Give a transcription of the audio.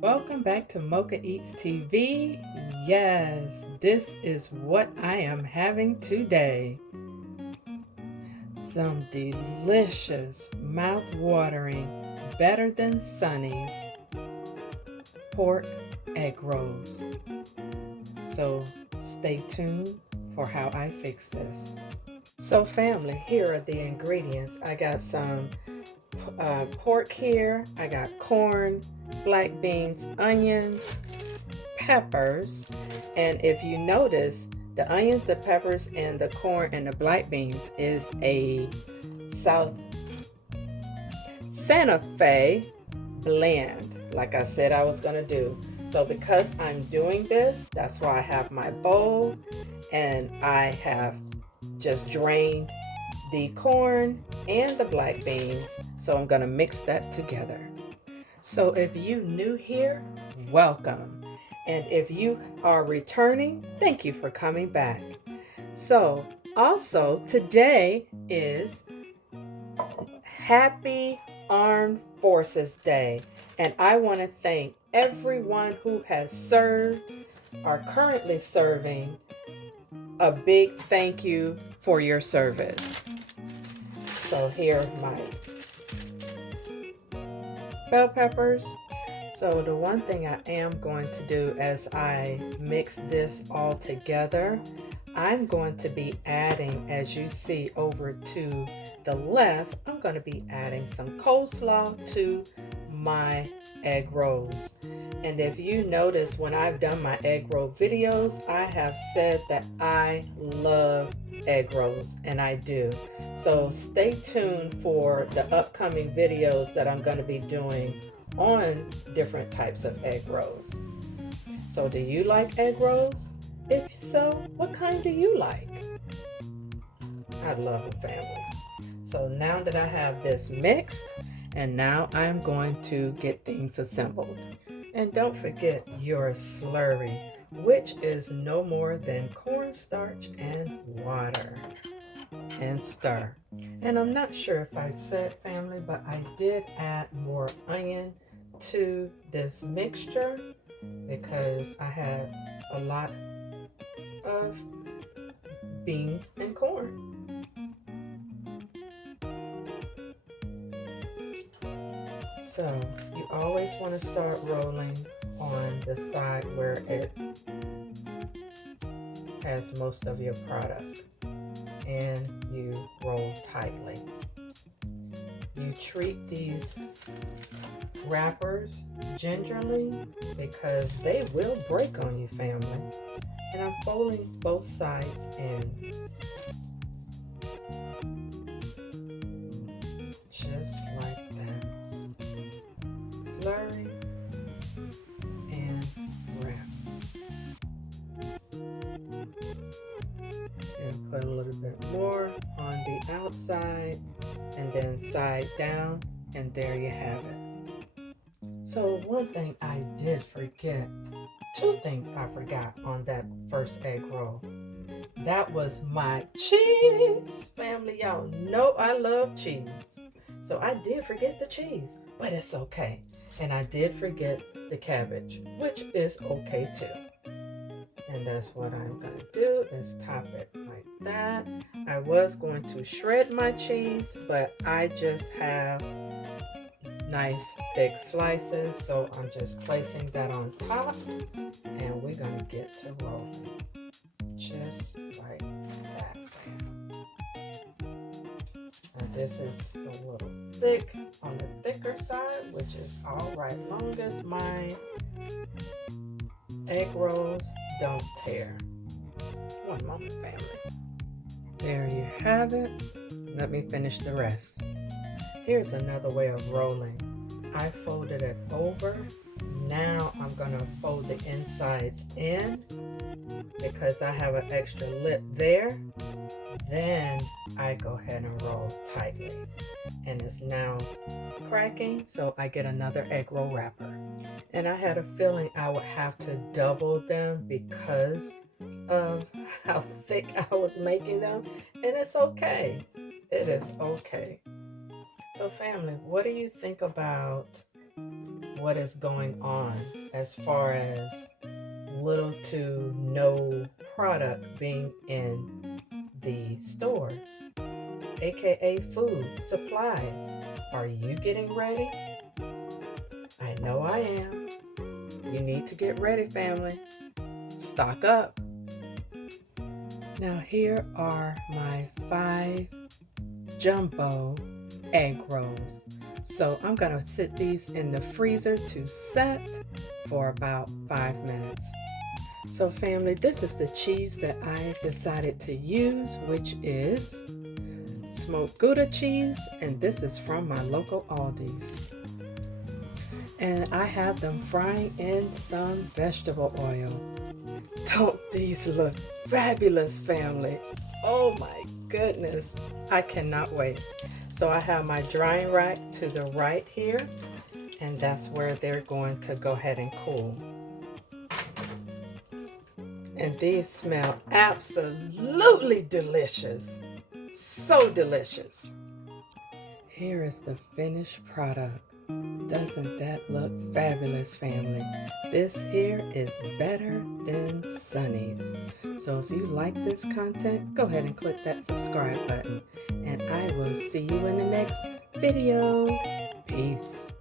Welcome back to Mochaeatstv. Yes, this is what I am having today. Some delicious, mouth-watering, better than Sonny's pork egg rolls. So stay tuned for how I fix this. So family, here are the ingredients. I got some pork here. I got corn, black beans, onions, peppers. And if you notice, the onions, the peppers, and the corn and the black beans is a Santa Fe blend, like I said I was gonna do. So because I'm doing this, that's why I have my bowl and I have just drained the corn and the black beans. So I'm gonna mix that together. So if you new here, welcome. And if you are returning, thank you for coming back. So also today is Happy Armed Forces Day. And I want to thank everyone who has served, are currently serving. A big thank you for your service. So here are my bell peppers. So the one thing I am going to do as I mix this all together, I'm going to be adding, as you see over to the left, I'm going to be adding some coleslaw to my egg rolls. And if you notice, when I've done my egg roll videos, I have said that I love egg rolls, and I do. So stay tuned for the upcoming videos that I'm going to be doing on different types of egg rolls. So do you like egg rolls? If so, what kind do you like? I love them, family. So now that I have this mixed, and now I'm going to get things assembled. And don't forget your slurry, which is no more than cornstarch and water. And stir. And I'm not sure if I said, family, but I did add more onion to this mixture because I had a lot of beans and corn. So you always want to start rolling on the side where it has most of your product, and you roll tightly. You treat these wrappers gingerly because they will break on you, family. And I'm folding both sides in. Just like that. Slurry and wrap. And put a little bit more on the outside and then side down, and there you have it. So one thing I did forget, two things I forgot on that first egg roll. That was my cheese. Family, y'all know I love cheese. So I did forget the cheese, but it's okay. And I did forget the cabbage, which is okay too. And that's what I'm gonna do, is top it like that. I was going to shred my cheese, but I just have nice thick slices, so I'm just placing that on top, and we're gonna get to rolling just like that. And this is a little thick on the thicker side, which is all right, long as my egg rolls don't tear. One moment, family. There you have it. Let me finish the rest. Here's another way of rolling. I folded it over. Now I'm gonna fold the insides in because I have an extra lip there. Then I go ahead and roll tightly. And it's now cracking, so I get another egg roll wrapper. And I had a feeling I would have to double them because of how thick I was making them. And it's okay. It is okay. So family, what do you think about what is going on as far as little to no product being in the stores, aka food, supplies. Are you getting ready? I know I am. You need to get ready, family. Stock up. Now here are my 5 jumbo egg rolls. So I'm going to sit these in the freezer to set for about 5 minutes. So family, this is the cheese that I decided to use, which is smoked Gouda cheese, and this is from my local Aldi's. And I have them frying in some vegetable oil. Don't these look fabulous, family? Oh my goodness, I cannot wait. So I have my drying rack to the right here, and that's where they're going to go ahead and cool. And these smell absolutely delicious. So delicious. Here is the finished product. Doesn't that look fabulous, family? This here is better than Sonny's. So if you like this content, go ahead and click that subscribe button. And I will see you in the next video. Peace.